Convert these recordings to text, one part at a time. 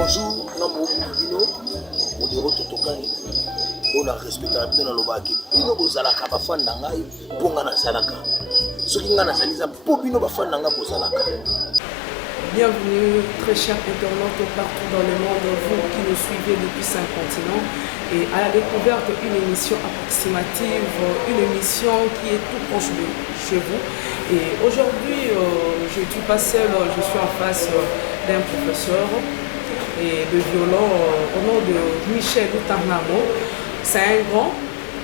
Bonjour, Nambo Bino, Modero Totokani. On a respecté la vie dans le bac. Bino Bozalaka, Bafanda Ngai, Pongana Zalaka. Ce qui n'a pas Bino Bafanda Nanga Bozalaka. Bienvenue, très chers internautes partout dans le monde, vous qui nous suivez depuis 5 continents, et à la découverte une émission approximative, une émission qui est tout proche de chez vous. Et aujourd'hui, je ne suis pas seul, je suis en face d'un professeur et de violon au nom de Michel Lutangnamo. C'est un grand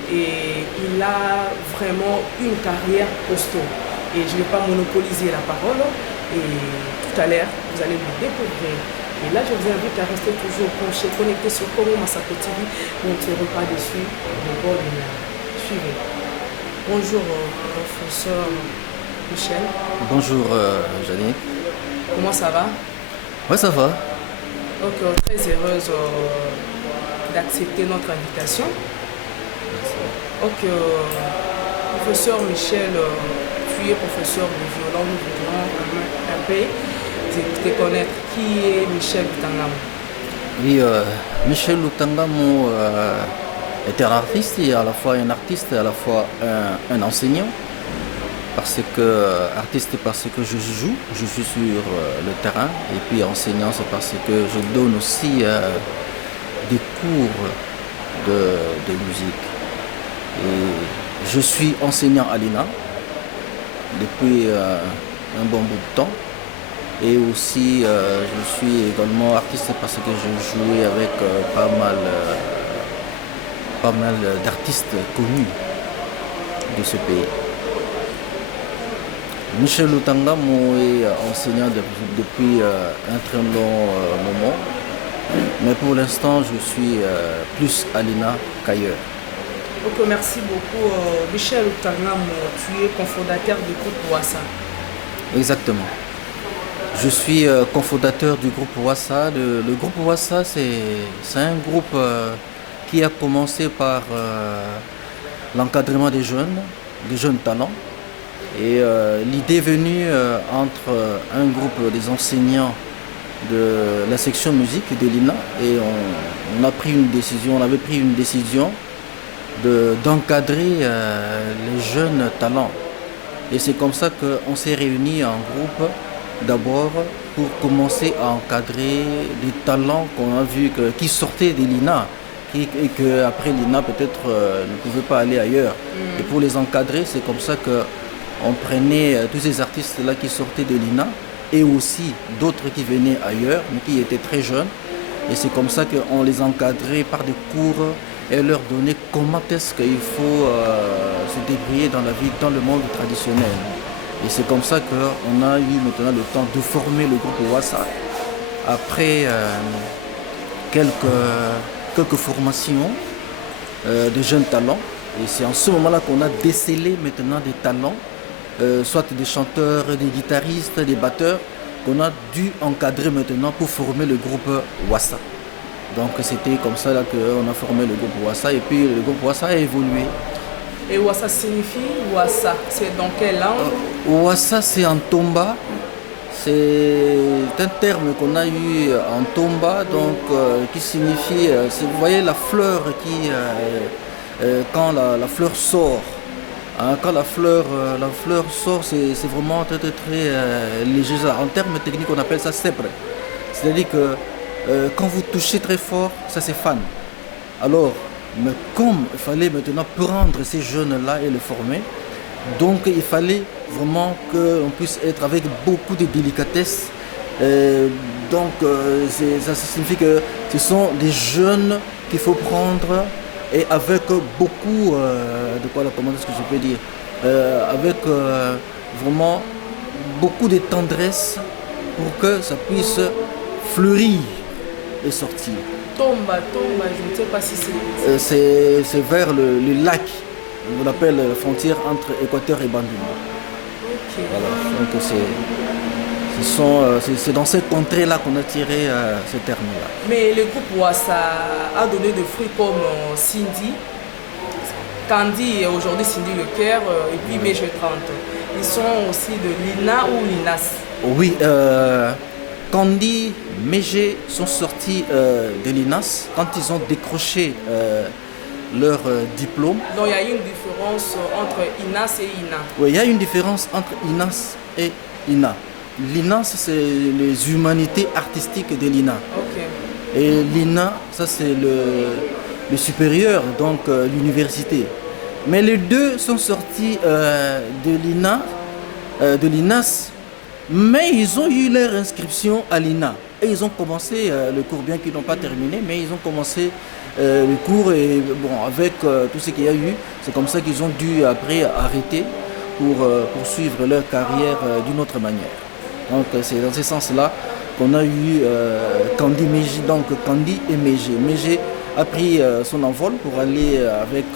et il a vraiment une carrière costaud. Et je ne vais pas monopoliser la parole. Et tout à l'heure, vous allez le découvrir. Et là, je vous invite à rester toujours penché, connecté sur Congo Massako TV. Vous ne serez pas déçus de bonne lumière. Suivez. Bonjour, professeur Michel. Bonjour, Janine. Comment ça va? Ouais, ça va. Donc, très heureuse d'accepter notre invitation. Donc, professeur Michel, tu es professeur de violon, nous voudrions un peu te connaître. Qui est Michel Lutangnamo? Oui, Michel Lutangnamo est un artiste, et à la fois un artiste et à la fois un enseignant. Parce que je joue, je suis sur le terrain, et puis enseignant, c'est parce que je donne aussi des cours de musique. Et je suis enseignant à l'INA depuis un bon bout de temps. Et aussi, je suis également artiste parce que je jouais avec pas mal d'artistes connus de ce pays. Michel Lutangnamo est enseignant depuis un très long moment, mais pour l'instant, je suis plus à l'INA qu'ailleurs. Donc, merci beaucoup. Michel Lutangnamo, tu es cofondateur du groupe Wassa. Exactement. Je suis cofondateur du groupe Wassa. Le groupe Wassa, c'est un groupe qui a commencé par l'encadrement des jeunes talents. Et l'idée est venue entre un groupe des enseignants de la section musique de l'INA et on avait pris une décision d'encadrer les jeunes talents. Et c'est comme ça qu'on s'est réunis en groupe d'abord pour commencer à encadrer des talents qu'on a vus qui sortaient de l'INA et qu'après l'INA peut-être ne pouvaient pas aller ailleurs. Et pour les encadrer, c'est comme ça qu'on prenait tous ces artistes-là qui sortaient de l'INA et aussi d'autres qui venaient ailleurs mais qui étaient très jeunes. Et c'est comme ça qu'on les encadrait par des cours et leur donner comment est-ce qu'il faut se débrouiller dans la vie, dans le monde traditionnel. Et c'est comme ça qu'on a eu maintenant le temps de former le groupe Wassa. Après quelques formations de jeunes talents. Et c'est en ce moment-là qu'on a décelé maintenant des talents, soit des chanteurs, des guitaristes, des batteurs, qu'on a dû encadrer maintenant pour former le groupe Wassa. Donc c'était comme ça qu'on a formé le groupe Wassa et puis le groupe Wassa a évolué. Et Wassa signifie Wassa, c'est dans quelle langue? Wassa c'est en Tomba, c'est un terme qu'on a eu en Tomba, donc qui signifie, vous voyez la fleur quand la fleur sort. Hein, quand la fleur sort, c'est vraiment très léger. En termes techniques, on appelle ça sèbre. C'est-à-dire que quand vous touchez très fort, ça c'est fan. Alors, mais comme il fallait maintenant prendre ces jeunes-là et les former, donc il fallait vraiment qu'on puisse être avec beaucoup de délicatesse. Donc ça signifie que ce sont des jeunes qu'il faut prendre et avec beaucoup comment est-ce que je peux dire, avec vraiment beaucoup de tendresse pour que ça puisse fleurir et sortir. Tomba, je ne sais pas si c'est... C'est vers le lac, on appelle la frontière entre Équateur et Bandung. Ok. Voilà, donc c'est dans cette contrée-là qu'on a tiré ce terme-là. Mais le groupe Wassa a donné des fruits comme Cindy, Candy et aujourd'hui Cindy Le Caire et puis BG30. Ils sont aussi de l'INA ou l'INAS? Oui, Candy, Mégé sont sortis de l'INAS quand ils ont décroché leur diplôme. Donc il y a une différence entre INAS et INA. Oui, il y a une différence entre INAS et INA. L'INAS, c'est les humanités artistiques de l'INA. Ok. Et l'INA, ça c'est le supérieur, donc l'université. Mais les deux sont sortis de l'INA, de l'INAS, mais ils ont eu leur inscription à l'INA. Et ils ont commencé le cours, bien qu'ils n'ont pas terminé, mais ils ont commencé le cours et bon, avec tout ce qu'il y a eu, c'est comme ça qu'ils ont dû après arrêter pour poursuivre leur carrière d'une autre manière. Donc c'est dans ce sens-là qu'on a eu Candy Mégé, donc Candy et Mégé. Mégé a pris son envol pour aller avec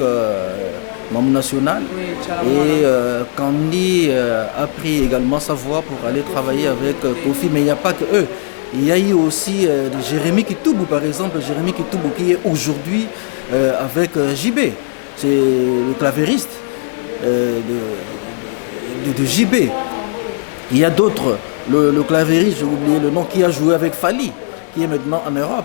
Mamou National, Oui, et Candy a pris également sa voix pour aller travailler avec Kofi, mais il n'y a pas que eux. Il y a eu aussi Jérémy Kitoubou, par exemple, Jérémy Kitoubou qui est aujourd'hui avec JB. C'est le clavériste de JB. Il y a d'autres, le clavériste, j'ai oublié le nom, qui a joué avec Fali, qui est maintenant en Europe.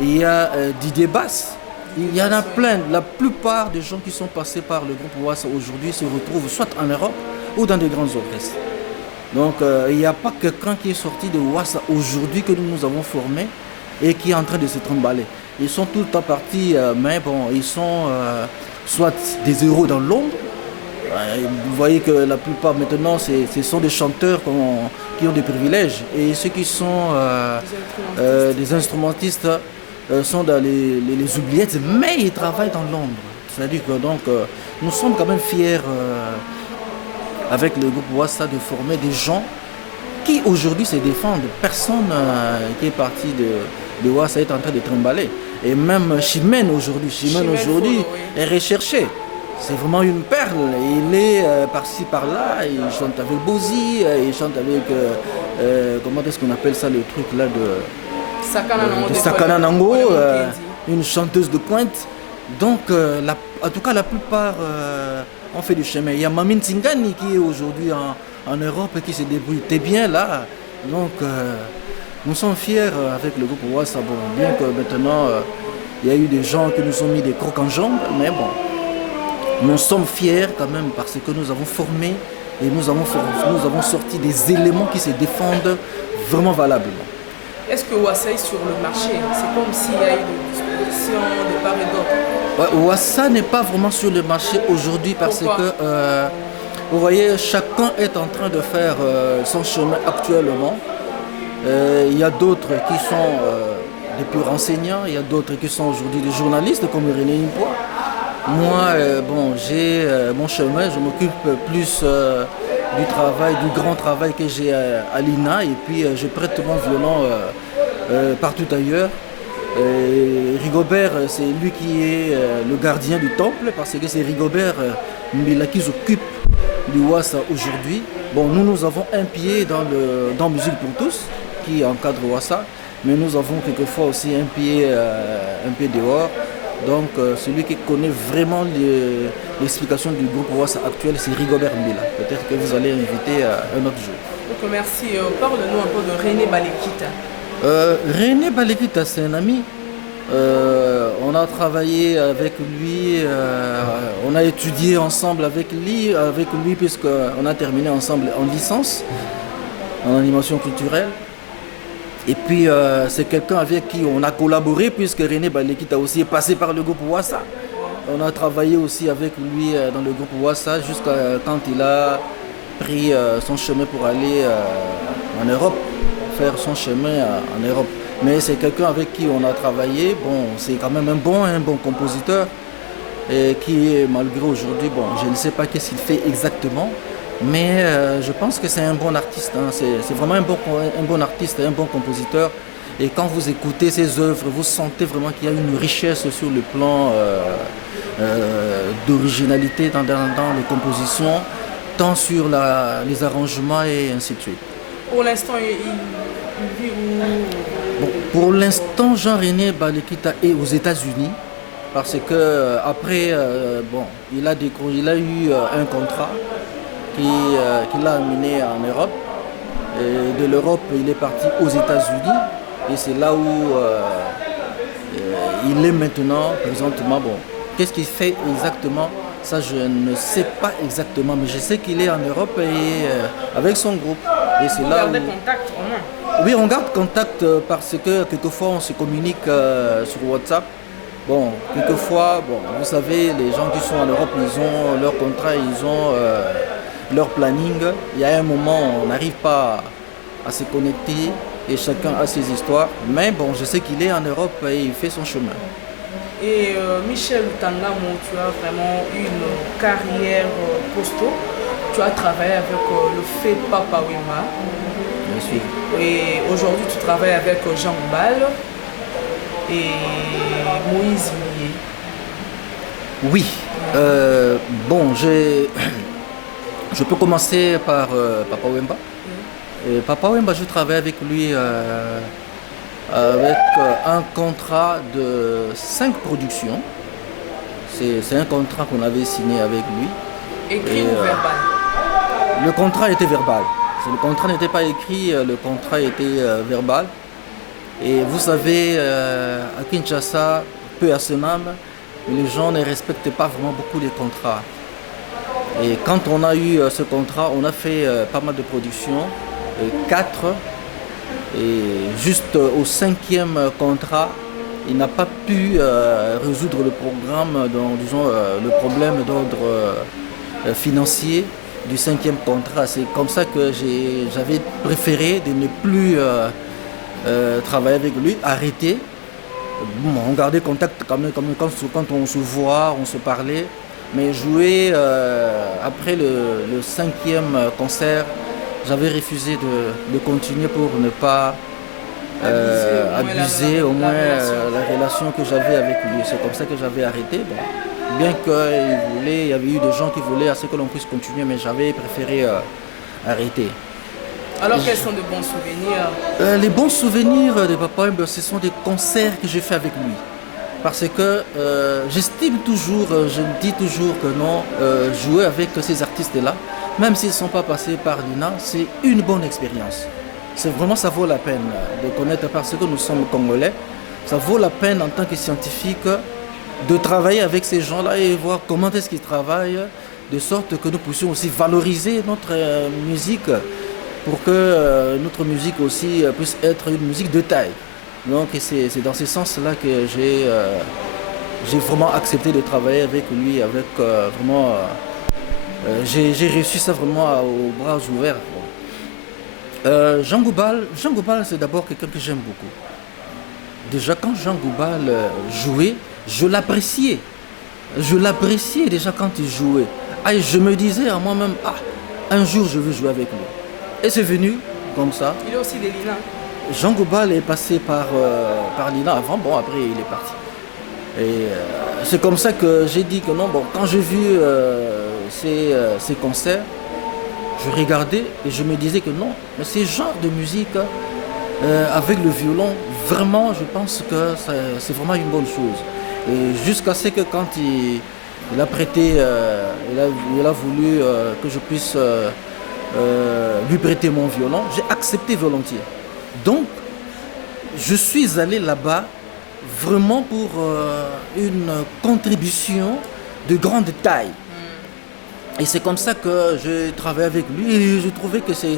Il y a Didier Bass. Il y en a plein. La plupart des gens qui sont passés par le groupe Wassa aujourd'hui se retrouvent soit en Europe ou dans des grandes orchestres. Donc il n'y a pas quelqu'un qui est sorti de Wassa aujourd'hui que nous avons formé et qui est en train de se trimballer. Ils sont tout le temps partis, mais bon, ils sont soit des héros dans l'ombre. Vous voyez que la plupart maintenant, ce sont des chanteurs qui ont des privilèges. Et ceux qui sont des instrumentistes sont dans les oubliettes, mais ils travaillent dans l'ombre. C'est-à-dire que donc, nous sommes quand même fiers avec le groupe Wassa de former des gens qui aujourd'hui se défendent. Personne qui est parti de Wassa est en train de trimballer. Et même Chimène aujourd'hui, est recherché. C'est vraiment une perle. Il est par-ci par-là, il chante avec Bozi, il chante avec comment est-ce qu'on appelle ça, le truc là de Sakana Nango, une chanteuse de pointe. Donc en tout cas la plupart ont fait du chemin. Il y a Mamine Tsingani qui est aujourd'hui en Europe et qui se débrouille très bien là. Donc nous sommes fiers avec le groupe Wassa. Bon, bien que maintenant il y a eu des gens qui nous ont mis des crocs en jambes, mais bon. Nous sommes fiers quand même parce que nous avons formé et nous avons sorti des éléments qui se défendent vraiment valablement. Est-ce que Wassa est sur le marché? C'est comme s'il y a eu des dispositions de part et d'autre. Ouais, Wassa n'est pas vraiment sur le marché aujourd'hui parce que vous voyez, chacun est en train de faire son chemin actuellement. Il y a d'autres qui sont des purs enseignants, il y a d'autres qui sont aujourd'hui des journalistes comme René Impois. Moi, bon, j'ai mon chemin, je m'occupe plus du travail, du grand travail que j'ai à l'INA, et puis je prête mon violon partout ailleurs. Rigobert, c'est lui qui est le gardien du temple, parce que c'est Rigobert Mbila qui s'occupe du Wassa aujourd'hui. Bon, nous avons un pied dans Musique pour tous, qui encadre Wassa, mais nous avons quelquefois aussi un pied dehors. Donc celui qui connaît vraiment l'explication du groupe Wassa actuel, c'est Rigobert Mbila. Peut-être que vous allez inviter un autre jour. Donc merci. Parle-nous un peu de René Balekita. René Balekita, c'est un ami. On a travaillé avec lui, on a étudié ensemble avec lui puisqu'on a terminé ensemble en licence, en animation culturelle. Et puis c'est quelqu'un avec qui on a collaboré puisque René Balekita aussi est passé par le groupe Wassa. On a travaillé aussi avec lui dans le groupe Wassa jusqu'à quand il a pris son chemin pour aller en Europe, faire son chemin en Europe. Mais c'est quelqu'un avec qui on a travaillé. Bon, c'est quand même un bon compositeur et qui est malgré aujourd'hui, bon, je ne sais pas qu'est-ce qu'il fait exactement. Mais je pense que c'est un bon artiste, hein. C'est vraiment un bon artiste, un bon compositeur. Et quand vous écoutez ses œuvres, vous sentez vraiment qu'il y a une richesse sur le plan d'originalité dans les compositions, tant sur les arrangements et ainsi de suite. Pour l'instant, il vit où? Bon, pour l'instant, Jean-René Balekita est aux États-Unis parce que après, bon, il a eu un contrat qui l'a amené en Europe. de l'Europe, il est parti aux États-Unis. Et c'est là où il est maintenant, présentement. Bon, qu'est-ce qu'il fait exactement? Ça, je ne sais pas exactement, mais je sais qu'il est en Europe et avec son groupe. Et c'est là où... contact au moins. Oui, on garde contact parce que quelquefois on se communique sur WhatsApp. Bon, quelquefois, bon, vous savez, les gens qui sont en Europe, ils ont leur contrat, ils ont leur planning. Il y a un moment, on n'arrive pas à se connecter et chacun a ses histoires. Mais bon, je sais qu'il est en Europe et il fait son chemin. Et Michel Tangamo, tu as vraiment une carrière costaud. Tu as travaillé avec le fait Papa Wemba. Bien sûr. Et aujourd'hui, tu travailles avec Jean Goubal et Moïse Millet. Oui. Bon, je peux commencer par Papa Wemba. Et Papa Wemba, je travaille avec lui avec un contrat de 5 productions. C'est un contrat qu'on avait signé avec lui. Écrit ou verbal? Le contrat était verbal. Le contrat n'était pas écrit, le contrat était verbal. Et vous savez, à Kinshasa, peu à son âme, les gens ne respectent pas vraiment beaucoup les contrats. Et quand on a eu ce contrat, on a fait pas mal de productions, 4. Et juste au 5e contrat, il n'a pas pu résoudre le programme, disons, le problème d'ordre financier du 5e contrat. C'est comme ça que j'avais préféré de ne plus travailler avec lui, arrêter. Bon, on gardait contact quand même, quand on se voit, on se parlait. Mais jouer après le 5e concert, j'avais refusé de continuer pour ne pas abuser au moins la relation que j'avais avec lui. C'est comme ça que j'avais arrêté. Bon, bien qu'il y avait eu des gens qui voulaient à ce que l'on puisse continuer, mais j'avais préféré arrêter. Alors quels sont de bons souvenirs? Les bons souvenirs de Papa Wemba, ce sont des concerts que j'ai fait avec lui. Parce que j'estime toujours, je me dis toujours que non, jouer avec ces artistes-là, même s'ils ne sont pas passés par l'INA, c'est une bonne expérience. C'est vraiment, ça vaut la peine de connaître, parce que nous sommes Congolais, ça vaut la peine en tant que scientifique de travailler avec ces gens-là et voir comment est-ce qu'ils travaillent, de sorte que nous puissions aussi valoriser notre musique pour que notre musique aussi puisse être une musique de taille. Donc c'est dans ce sens-là que j'ai vraiment accepté de travailler avec lui, avec vraiment... j'ai reçu ça vraiment aux bras ouverts. Jean Goubal, c'est d'abord quelqu'un que j'aime beaucoup. Déjà quand Jean Goubal jouait, je l'appréciais. Je l'appréciais déjà quand il jouait. Ah, et je me disais à moi-même, un jour je veux jouer avec lui. Et c'est venu comme ça. Il est aussi de l'INA. Jean Goubal est passé par l'INA avant, bon après il est parti. Et c'est comme ça que j'ai dit que non, bon, quand j'ai vu ces concerts, je regardais et je me disais que non, mais ce genre de musique avec le violon, vraiment je pense que c'est vraiment une bonne chose. Et jusqu'à ce que quand il a prêté, il a voulu que je puisse lui prêter mon violon, j'ai accepté volontiers. Donc, je suis allé là-bas vraiment pour une contribution de grande taille. Et c'est comme ça que je travaille avec lui et je trouvais que c'est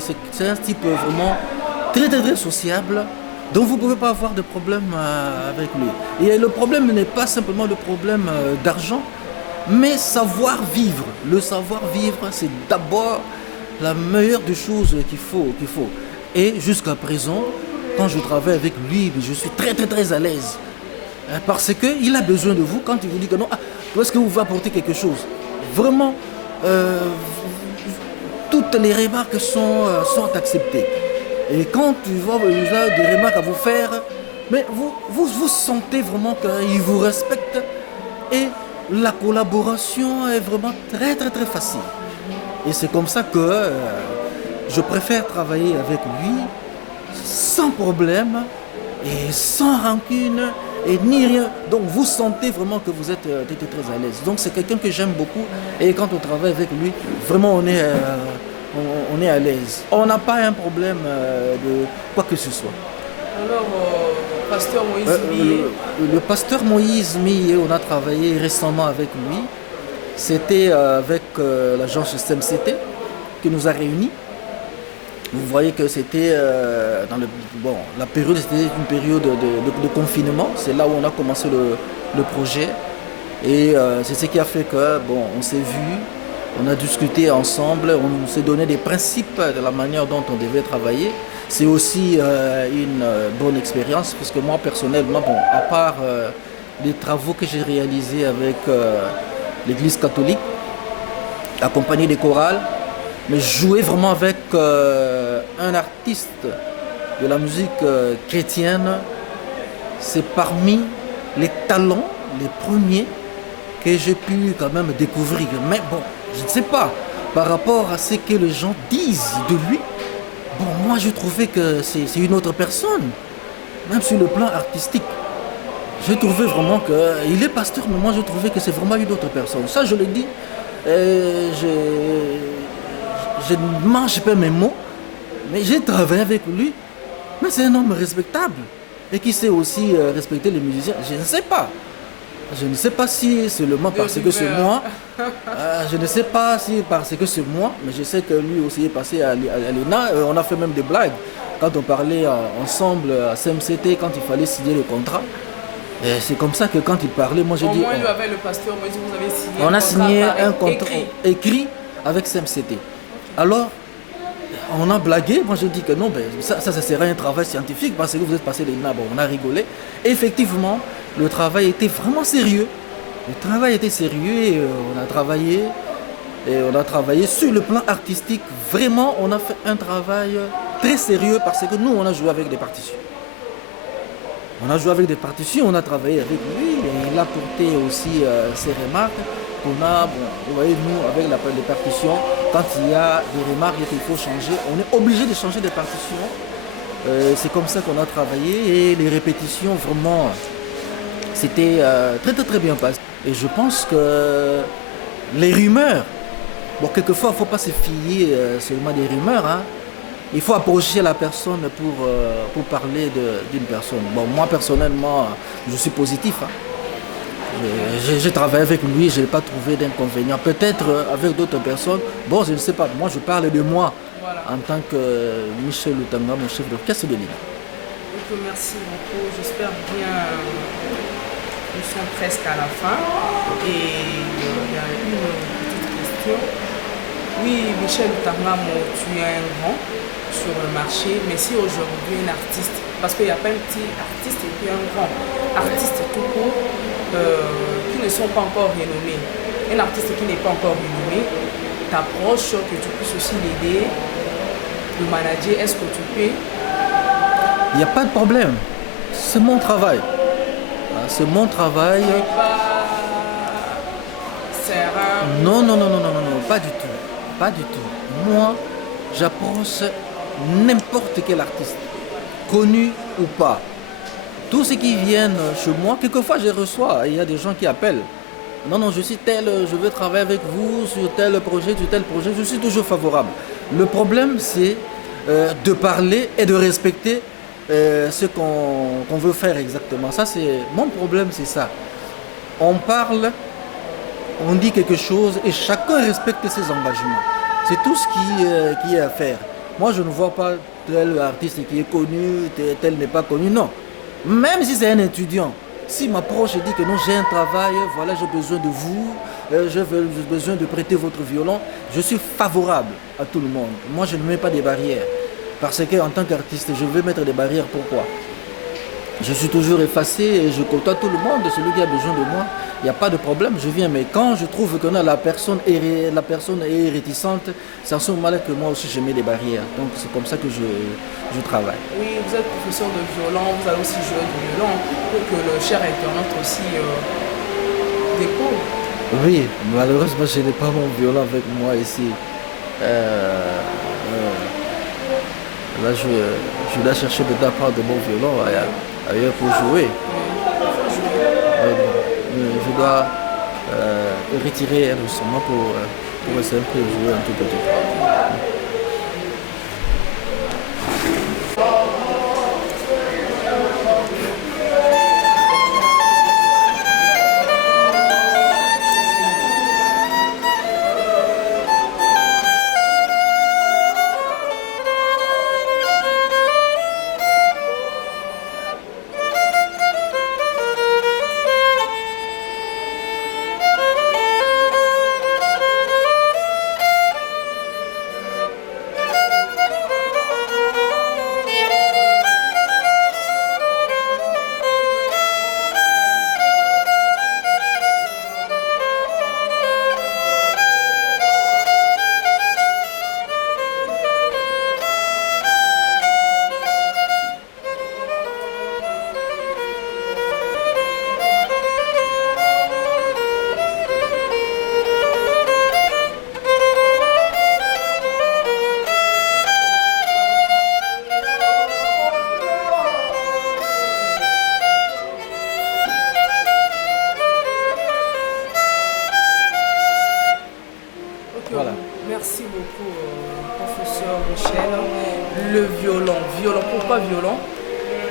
un type vraiment très très très sociable, dont vous ne pouvez pas avoir de problème avec lui. Et le problème n'est pas simplement le problème d'argent, mais savoir vivre. Le savoir vivre, c'est d'abord la meilleure des choses qu'il faut. Et jusqu'à présent, quand je travaille avec lui, je suis très très très à l'aise. Parce qu'il a besoin de vous quand il vous dit que non, est-ce que vous va apporter quelque chose? Vraiment, toutes les remarques sont acceptées. Et quand tu vois il a des remarques à vous faire, mais vous sentez vraiment qu'il vous respecte. Et la collaboration est vraiment très très très facile. Et c'est comme ça que je préfère travailler avec lui sans problème et sans rancune et ni rien. Donc vous sentez vraiment que vous êtes très à l'aise. Donc c'est quelqu'un que j'aime beaucoup et quand on travaille avec lui, vraiment on est à l'aise. On n'a pas un problème de quoi que ce soit. Alors, pasteur Moïse Millet. Le pasteur Moïse Millet, on a travaillé récemment avec lui. C'était avec l'agence SMCT qui nous a réunis. Vous voyez que c'était la période, c'était une période de confinement. C'est là où on a commencé le projet. Et c'est ce qui a fait que, on s'est vu, on a discuté ensemble, on s'est donné des principes de la manière dont on devait travailler. C'est aussi une bonne expérience, parce que moi, personnellement, à part les travaux que j'ai réalisés avec l'Église catholique, accompagné des chorales, mais jouer vraiment avec un artiste de la musique chrétienne, c'est parmi les talents, les premiers que j'ai pu quand même découvrir. Mais je ne sais pas, par rapport à ce que les gens disent de lui, moi je trouvais que c'est une autre personne, même sur le plan artistique. Je trouvais vraiment qu'il est pasteur, mais moi je trouvais que c'est vraiment une autre personne. Ça je le dis, je ne mange pas mes mots, mais j'ai travaillé avec lui. Mais c'est un homme respectable et qui sait aussi respecter les musiciens. Je ne sais pas. Je ne sais pas si c'est seulement parce que c'est moi. Je ne sais pas si parce que c'est moi, mais je sais que lui aussi est passé à l'ENA. On a fait même des blagues quand on parlait ensemble à CMCT, quand il fallait signer le contrat. Et c'est comme ça que quand il parlait, moi je dis... Au moins, lui avec le pasteur Moïse, vous avez signé on a signé un contrat écrit avec CMCT. Alors, on a blagué. Moi je dis que non, ça serait un travail scientifique parce que vous êtes passé l'ENA. On a rigolé. Et effectivement, le travail était vraiment sérieux. Le travail était sérieux et on a travaillé sur le plan artistique. Vraiment, on a fait un travail très sérieux parce que nous, on a joué avec des partitions. On a joué avec des partitions, on a travaillé avec lui et il a porté aussi ses remarques qu'on a, vous voyez, nous, avec les partitions, quand il y a des remarques qu'il faut changer, on est obligé de changer des partitions. C'est comme ça qu'on a travaillé et les répétitions, vraiment, c'était très très très bien passé. Et je pense que les rumeurs, quelquefois il ne faut pas se fier seulement des rumeurs, hein. Il faut approcher la personne pour parler d'une personne. Moi personnellement, je suis positif, hein. J'ai travaillé avec lui, je n'ai pas trouvé d'inconvénient. Peut-être avec d'autres personnes, je ne sais pas. Moi je parle de moi, voilà, en tant que Michel Lutanga, mon chef d'orchestre de l'île. Merci beaucoup, j'espère bien. Nous sommes presque à la fin et il y a une petite question. Oui, Michel Lutangamo, tu es un grand sur le marché, mais si aujourd'hui un artiste, parce qu'il y a pas un petit artiste et puis un grand artiste tout court qui ne sont pas encore renommés, un artiste qui n'est pas encore renommé, t'approches que tu puisses aussi l'aider, le manager, est-ce que tu peux? Il n'y a pas de problème, c'est mon travail. C'est mon travail. Non, pas du tout. Pas du tout. Moi, j'approche n'importe quel artiste, connu ou pas. Tous ceux qui viennent chez moi, quelquefois je reçois, il y a des gens qui appellent. Non, je suis tel, je veux travailler avec vous sur tel projet, je suis toujours favorable. Le problème, c'est de parler et de respecter ce qu'on veut faire exactement. Ça, c'est mon problème, c'est ça. On parle, on dit quelque chose et chacun respecte ses engagements. C'est tout ce qui est à faire. Moi, je ne vois pas tel artiste qui est connu, tel n'est pas connu, non. Même si c'est un étudiant, s'il m'approche et dit que non, j'ai un travail, voilà, j'ai besoin de vous, j'ai besoin de prêter votre violon, je suis favorable à tout le monde. Moi, je ne mets pas des barrières. Parce qu'en tant qu'artiste, je vais mettre des barrières. Pourquoi? Je suis toujours effacé et je côtoie tout le monde, celui qui a besoin de moi. Il n'y a pas de problème, je viens. Mais quand je trouve que la personne est réticente, c'est à ce moment-là que moi aussi je mets des barrières. Donc c'est comme ça que je travaille. Oui, vous êtes professeur de violon, vous avez aussi joué du violon pour que le cher internaute aussi découvre. Oui, malheureusement je n'ai pas mon violon avec moi ici. Là, je dois chercher de prendre de mon violon ailleurs pour jouer. Je dois retirer un instrument pour essayer de jouer un tout petit peu. merci beaucoup, professeur Michel. Le violon. Pourquoi violon?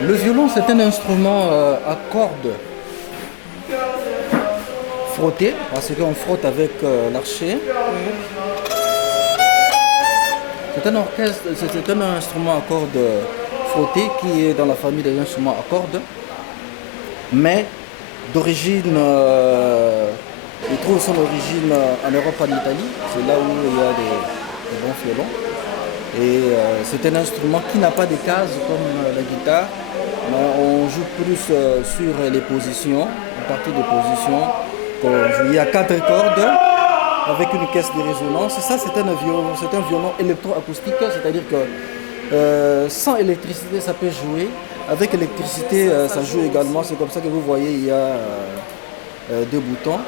Le violon, c'est un instrument à cordes frottées, parce qu'on frotte avec l'archet. C'est un instrument à cordes frottées qui est dans la famille des instruments à cordes, mais d'origine, il trouve son origine en Europe, en Italie. C'est là où il y a des bons violons. Et c'est un instrument qui n'a pas de cases comme la guitare, mais on joue plus sur les positions, à partir des positions. Il y a 4 cordes avec une caisse de résonance. Ça, c'est un violon électroacoustique, c'est-à-dire que sans électricité, ça peut jouer. Avec électricité, ça joue également. C'est comme ça que vous voyez, il y a 2 boutons.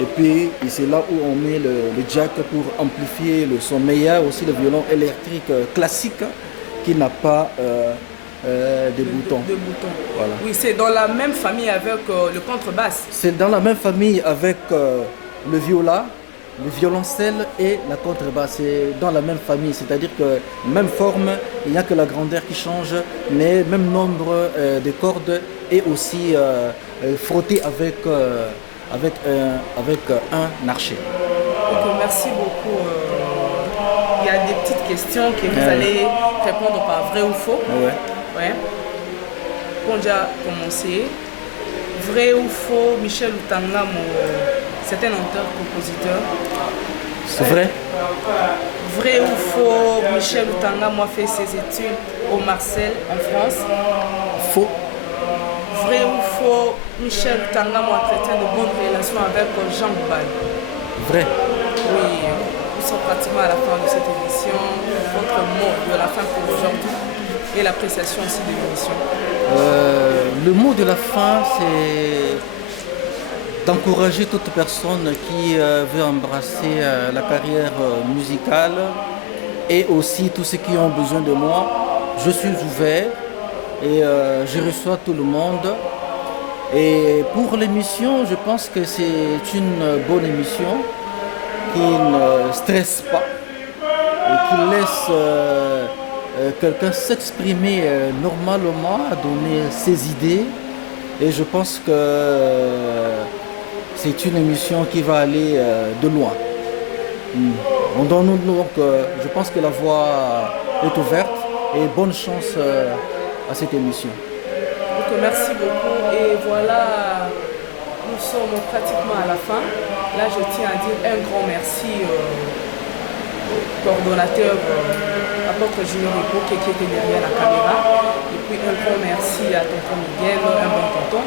Et puis, c'est là où on met le jack pour amplifier le son. Mais il y a aussi le violon électrique classique qui n'a pas de boutons. Voilà. Oui, c'est dans la même famille avec le contrebasse. C'est dans la même famille avec le viola, le violoncelle et la contrebasse. C'est dans la même famille, c'est-à-dire que même forme, il n'y a que la grandeur qui change, mais même nombre de cordes et aussi frotté avec un archet. Donc, merci beaucoup. Il y a des petites questions que vous allez répondre par vrai ou faux. Ouais. On a déjà commencé. Vrai ou faux, Michel Lutangamo, c'est un auteur-compositeur. C'est vrai. Vrai ou faux, Michel Lutangamo a fait ses études au Marcel en France. Faux. Vrai ou faux, Michel Lutangamo entretient de bonnes relations avec Jean Goubal. Vrai. Oui, nous sommes pratiquement à la fin de cette émission. Votre mot de la fin pour aujourd'hui et l'appréciation aussi de l'émission. Le mot de la fin, c'est d'encourager toute personne qui veut embrasser la carrière musicale et aussi tous ceux qui ont besoin de moi. Je suis ouvert et je reçois tout le monde. Et pour l'émission, je pense que c'est une bonne émission qui ne stresse pas et qui laisse quelqu'un s'exprimer normalement, donner ses idées. Et je pense que c'est une émission qui va aller de loin. Donc, je pense que la voie est ouverte et bonne chance à cette émission. Donc, merci beaucoup. Et voilà, nous sommes pratiquement à la fin. Là, je tiens à dire un grand merci au coordonnateur apôtre Junior Ripo qui était derrière la caméra. Et puis un grand merci à tonton Miguel, un bon tonton.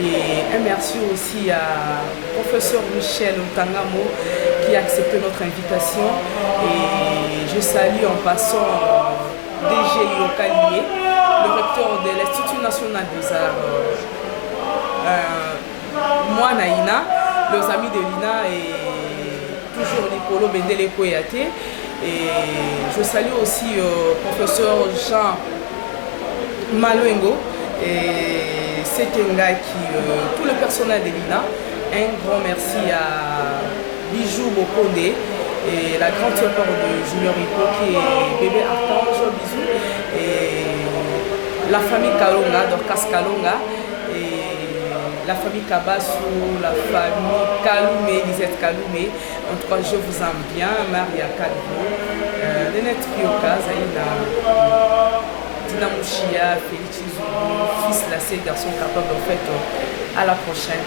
Et un merci aussi à professeur Michel Lutangamo qui a accepté notre invitation. Et je salue en passant DG Yokalié, le recteur de l'Institut national des arts, moi Naïna, les amis de l'INA et toujours Nicolo Bendele Koyate. Et je salue aussi professeur Jean Maluengo et Setenga tout le personnel de l'INA. Un grand merci à Bijou Bokonde et la grande sœur de Junior Rico qui est bébé Archange, bisous. Et la famille Kalonga, Dorcas Kalonga, et la famille Kabassou, la famille Kaloumé, Lisette Kaloumé. En tout cas, je vous aime bien, Maria Kalbo, Nenette Pioka, Zaïna, Dina Mouchia, Félix Zoulou, fils lacé, garçon capable, en fait, à la prochaine.